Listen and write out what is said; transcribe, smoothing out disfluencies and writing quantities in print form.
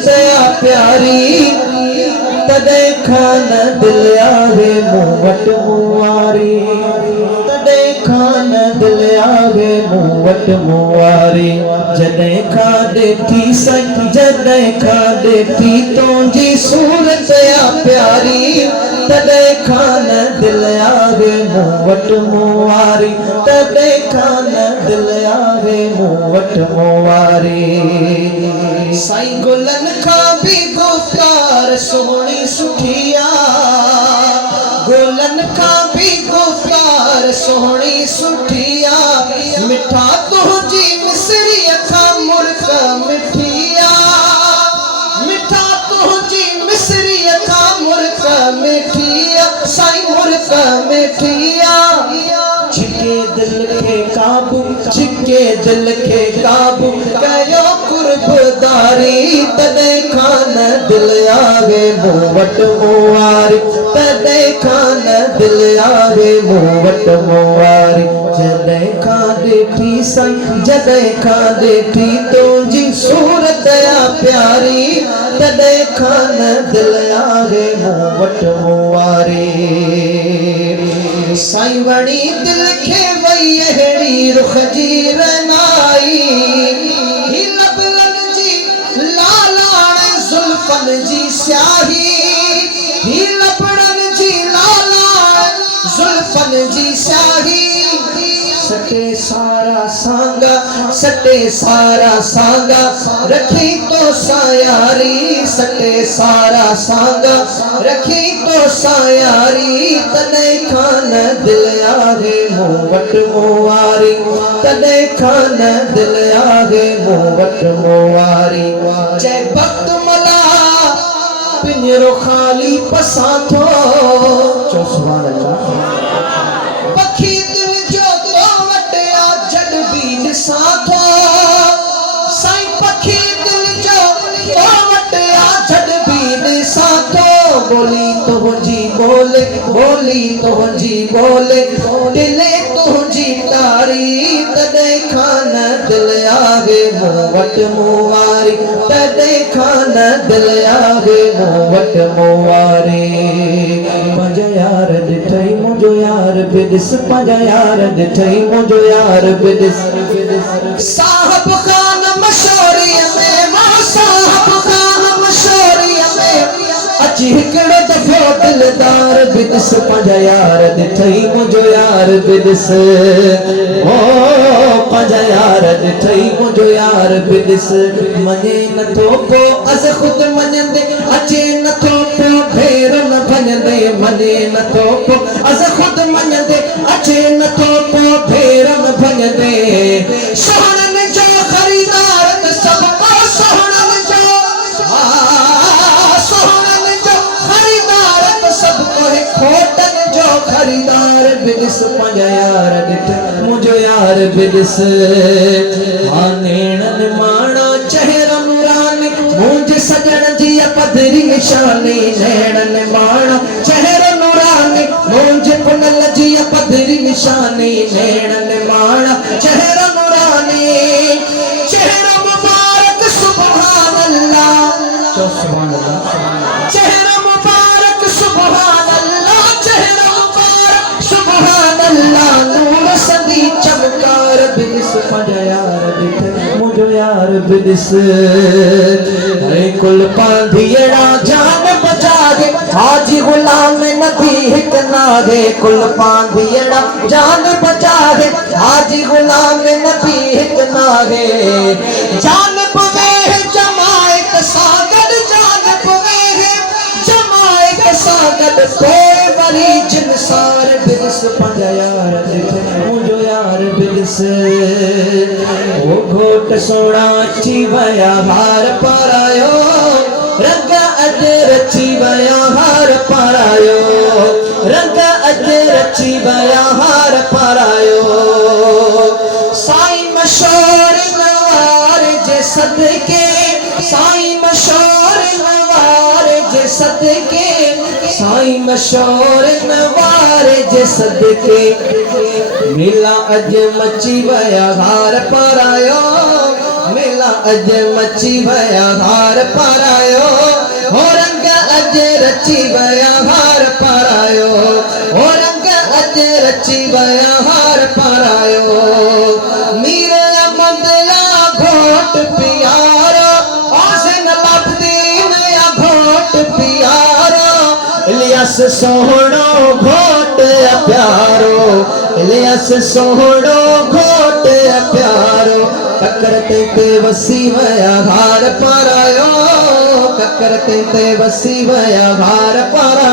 सूरत आ प्यारी तदे खान दिल आवे मुँह वट मुआरी तदे खान दिल आवे मुँह वट मुआरी जदे खा देखी सच जदे खा देखी तुझी सूरत आ प्यारी तदे खान दिल आवे मुँह वट मुआरी तदे खान दिल आवे मुँह वट मुआरी साईं गुलन खां भी गुफ्तार सोहनी सुठिया गुलन खां भी गुफ्तार सोहनी सुठिया मिठा तुझी मिसरी अखा मुर्ख मिठिया मिठा तुझी मिसरी अखा मुर्ख मिठिया साईं मुर्ख मिठिया छिके दिल के काबू छिके दिल के काबू कयो कुर्बदारी तदे खान दिल आवे मुँह वट मुआरी तदे खान दिल आवे मुँह वट मुआरी जदे खा देखी साईं जदे खा देखी तुझी सूरत आ प्यारी तदे खान दिल आवे मुँह वट मुआरी साईं वणी दिल खे वई अहिड़ी रुख जी रनाई ही लबलन जी लालाण जुल्फन जी स्याही ही लबड़न जी लालाण जुल्फन जी स्याही सटे सारा सांगा रखी तो सायारी सटे सारा सांगा रखी तो सायारी तने खान दिल आवे मुँह वट मुआरी तने खान दिल आवे मुँह वट मुआरी जय भक्त मला पिंजरो खाली पसां थो चो सुभान अल्लाह पखी दिल जो तो वटिया जड भी ॾिसां थो साईं पखी दिल जो तो वटिया जड भी ॾिसां थो बोली तुझी बोले बोली तुझी बोले दिले तुझी तारी तदे खान दिल आवे मुँह वट मुआरी तदे खान दिल आवे मुँह वट मुआरी पंज यार ॾिठई मुंहिंजो यार बिदिस पंज यार ॾिठई मुंहिंजो यार बिदिस साहब खान मशोरीअ में मां साहब खान मशोरीअ में अची हिकिड़ो दफ़ो दिलदार बिदिस पंज यार ॾिठई मुंहिंजो यार बिदिस ओ पंज यार ॾिठई मुंहिंजो यार बिदिस मञे नथो को अस ख़ुदि मञंदे अचे नथो को फेर न भञंदे मञे नथो को अस ख़ुदि मञंदे अचे नथो को फेर न भञंदे सोहणनि जो ख़रीदार त सभु को सोहणनि जो सोहणनि जो ख़रीदार त सभु कोई खोटनि जो ख़रीदार बिदिस पंज यार ॾिठ मुंहिंजो यार बिदिस नेणनि माणा चहिरा नूरानी मुंहिंजे सजण जी पधरी निशानी नेणनि माणा चहिरा नूरानी मुंहिंजे पुनल जी पधरी निशानी नेणनि माणा चहिरा नूरानी चहिरा मुबारक सुभान अल्लाह चो सुभान अल्लाह चहिरा मुबारक सुभान अल्लाह चहिरा मुबारक सुभान अल्लाह नूर सदी चमकार बिदिस पंज यार ॾिठ मुंहिंजो यार बिदिस अरे कुल पांधियड़ा जान बचा दे हाजी गुलाम नबी हिक नागे कुल पांधियड़ा जान बचा दे हाजी गुलाम नबी हिक नागे जान पवे जमायत सागद जान पवे जमायत सागद कोई वरी जिनसार बिदिस पंज यार ॾिठ मुंहिंजो यार बिदिस ओ घोट सोना अची वया भार पारायो रंग अज रची वया हार पारायो रंग अज रची वया हार पारायो साईं मशोर नवार जे सदके साईं मशोर नवार जे सदके साईं मशोर नवार जे सदके मेला अज मची वया हार पारायो मेला अज मची वया हार पारायो हो रंग अज रची वया हार पारायो हो रंग अज रची वया हार पारायो मीर अमदला घोट प्यारो आसिन लबदीन या घोट प्यारो इलियास सोहणो घोट प्यारो इलियास सोहणो घोट प्यारो ककर ते वसी वया हार पारायो ककर ते वसी वया हार पारायो